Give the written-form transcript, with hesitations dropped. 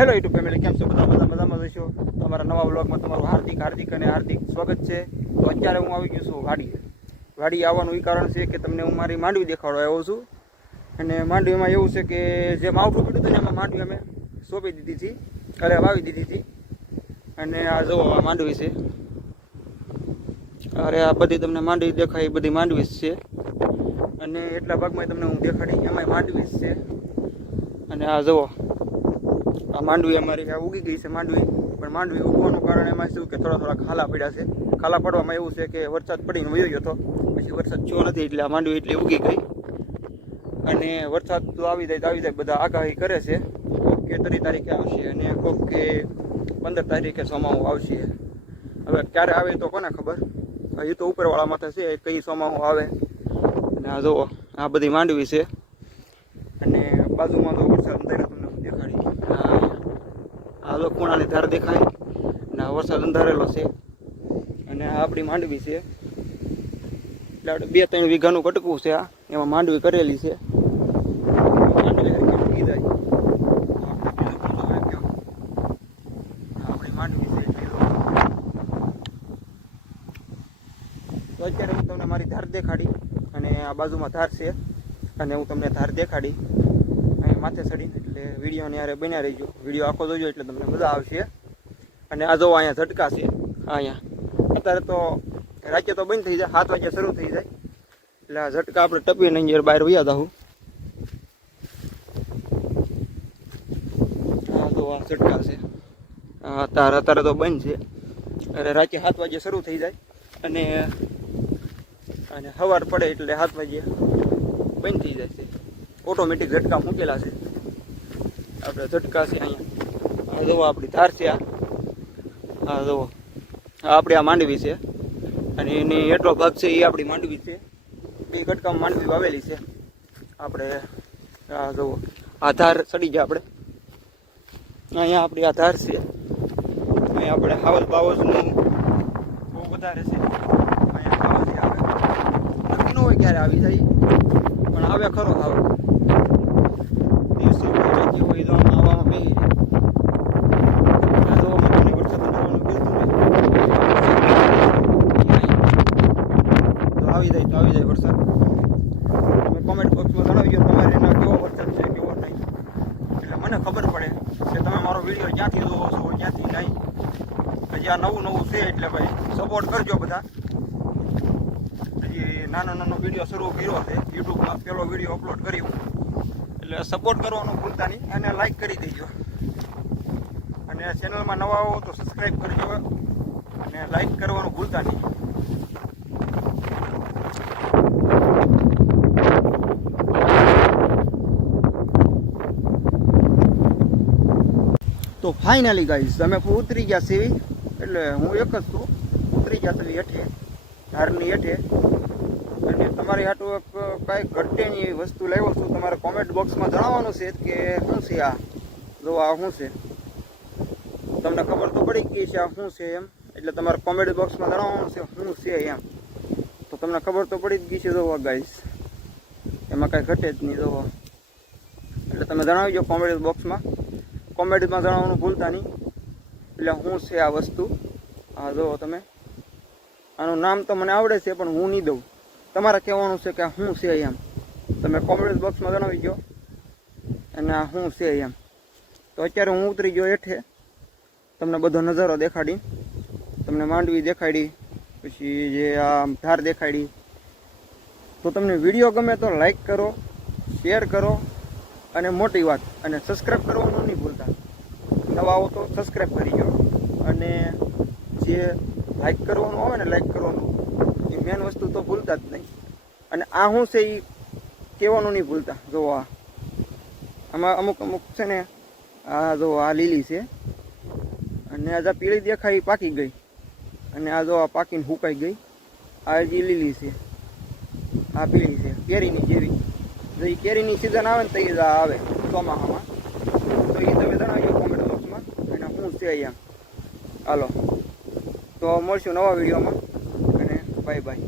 Hello YouTube family, કેમ છો? બધા મજામાં જશો. તમારા નવા વ્લોગમાં તમારું હાર્દિક સ્વાગત છે. તો અત્યારે હું આવી ગયો છું વાડી આવવાનું એ કારણ છે કે તમને હું મારી માંડવી દેખાડવા આવ્યો છું. અને માંડવીમાં એવું છે કે જે માવઠું પીડ્યું હતું ને એમાં માંડવી અમે સોંપી દીધી હતી, વાવી દીધી હતી. અને આ જુઓ આ માંડવી છે. અરે આ બધી તમને માંડવી દેખાય, એ બધી માંડવી છે. અને એટલા ભાગમાં તમને હું દેખાડી, એમાં માંડવી છે. અને આ જુઓ આ માંડવી અમારી આ ઉગી ગઈ છે માંડવી. પણ માંડવી ઉગવાનું કારણ એમાં શું કે થોડા ખાલા પડ્યા છે. ખાલા પડવામાં એવું છે કે વરસાદ પડીને વયો ગયો હતો, પછી વરસાદ થયો નથી એટલે આ માંડવી એટલે ઉગી ગઈ. અને વરસાદ તો આવી જાય બધા આગાહી કરે છે. કોક કે 3 તારીખે આવશે અને કોક કે 15 તારીખે ચોમાસું આવશે. હવે ક્યારે આવે તો કોને ખબર, એ તો ઉપરવાળા માથે છે કઈ ચોમાસું આવે. અને આ જુઓ આ બધી માંડવી છે. અને બાજુમાં તો વરસાદ તમને દેખાડી, આ તો ખૂણાની ધાર દેખાય ને આ વરસાદ અંધારેલો છે. અને આ આપણી માંડવી છે. એટલે 2-3 વીઘાનું કટકું છે. આ એમાં માંડવી કરેલી છે. માંડવી હરખી ઉગી જાય આપણી માંડવી છે. તો અત્યારે હું તમને મારી ધાર દેખાડી, અને આ બાજુમાં ધાર છે. અને હું તમને ધાર દેખાડી અહીં માથે ચડીને, એટલે વિડીયોની યારે બન્યા રહીજો. વિડીયો આખો જોજો એટલે તમને મજા આવશે. અને આ જો અહીંયા ઝટકા છે. અહીંયા અત્યારે તો રાતે તો બંધ થઈ જાય, 7 વાગે શરૂ થઈ જાય. એટલે આ ઝટકા આપણે ટપીને અહીંયા બહાર વયા જાઉં. આ જો આ ઝટકા છે. અત્યારે તો બંધ છે. અરે રાતે 7 વાગે શરૂ થઈ જાય અને સવાર પડે એટલે 7 વાગે બંધ થઈ જાય છે. ઓટોમેટિક ઝટકા મૂકેલા છે. આપણે ઝટકા છે અહીંયા. આ જુઓ આપણી ધાર છે. આ જુઓ આપણી આ માંડવી છે. અને એની એટલો ભાગ છે એ આપણી માંડવી છે. 2 કટકામાં માંડવી વાવેલી છે આપણે. આ જુઓ આ ધાર ચડી ગયા આપણે. અહીંયા આપણી આ ધાર છે. અહીંયા આપણે હાવજ બાવજનું બહુ વધારે છે. અહીંયા હાવજ આવે નક્કી ન હોય ક્યારે આવી જાય, પણ આવે ખરો. આવે દિવસે હોય તો આવવામાં બેસી જાય. વરસાદ આવવાનું કીધું તો આવી જાય વરસાદ. તમે કોમેન્ટ બોક્સમાં જણાવી દો તમારે એના કેવો વરસાદ છે કેવો નહીં, એટલે મને ખબર પડે કે તમે મારો વિડીયો ક્યાંથી જોવો છો ક્યાંથી નહીં. હજી આ નવું છે એટલે ભાઈ સપોર્ટ કરજો બધા. હજી નાનો વિડીયો શરૂ કર્યો છે યુટ્યુબમાં, પહેલો વિડીયો અપલોડ કર્યો. એટલે સપોર્ટ કરવાનું ભૂલતા નહીં અને લાઈક કરી દેજો. અને ચેનલમાં નવા આવો તો સબસ્ક્રાઈબ કરજો અને લાઈક કરવાનું ભૂલતા નહીં. તો ફાઇનલી ગાઈસ અમે ઉતરી ગયા સેવી, એટલે હું એક જ છું. ઉતરી ગયા સેવી હેઠે, ધારની હેઠે. અને તમારી હાટું એક કાંઈ ઘટેની એવી વસ્તુ લાવ્યો છું. તમારે કોમેન્ટ બોક્સમાં જણાવવાનું છે કે શું છે આ. જો આ શું છે તમને ખબર તો પડી ગઈ છે આ શું છે એમ. એટલે તમારે કોમેન્ટ બોક્સમાં જણાવવાનું છે શું છે એમ. તો તમને ખબર તો પડી જ ગઈ છે. જોવા ગાઈસ એમાં કાંઈ ઘટે જ નહીં. જોવો એટલે તમે જણાવી દો કોમેન્ટ બોક્સમાં. કોમેન્ટમાં જણાવવાનું ભૂલતા નહીં. એટલે શું છે આ વસ્તુ. હા જુઓ તમે, આનું નામ તો મને આવડે છે પણ હું નહીં દઉં. તમારે કહેવાનું છે કે આ શું છે એમ. તમે કોમેન્ટ બોક્સમાં જણાવી દો અને આ શું છે એમ. તો અત્યારે હું ઉતરી ગયો હેઠે, તમને બધો નજારો દેખાડી. તમને માંડવી દેખાડી, પછી જે આ ધાર દેખાડી. તો તમને વિડીયો ગમે તો લાઈક કરો, શેર કરો, અને મોટી વાત અને સબસ્ક્રાઈબ કરવાનું નહીં ભૂલતા. નવા આવો તો સબસ્ક્રાઈબ કરી દો. અને જે લાઈક કરવાનું આવે ને, લાઈક કરવાનું એ મેન વસ્તુ તો ભૂલતા જ નહીં. અને આ શું છે એ કહેવાનું નહીં ભૂલતા. જો આમાં અમુક છે ને, આ જો આ લીલી છે. અને આ જે પીળી દેખાય એ પાકી ગઈ. અને આ જો આ પાકીને સુકાઈ ગઈ. આ જે લીલી છે, આ પીળી છે કેરીની જેવી. જો એ કેરીની સિઝન આવે ને તો એ આવે ચોમાસામાં. તો એ તમે જણાવજો કોમેન્ટ બોક્સમાં અને શું છે એમ. હાલો તો મળશું નવા વિડીયોમાં અને બાય બાય.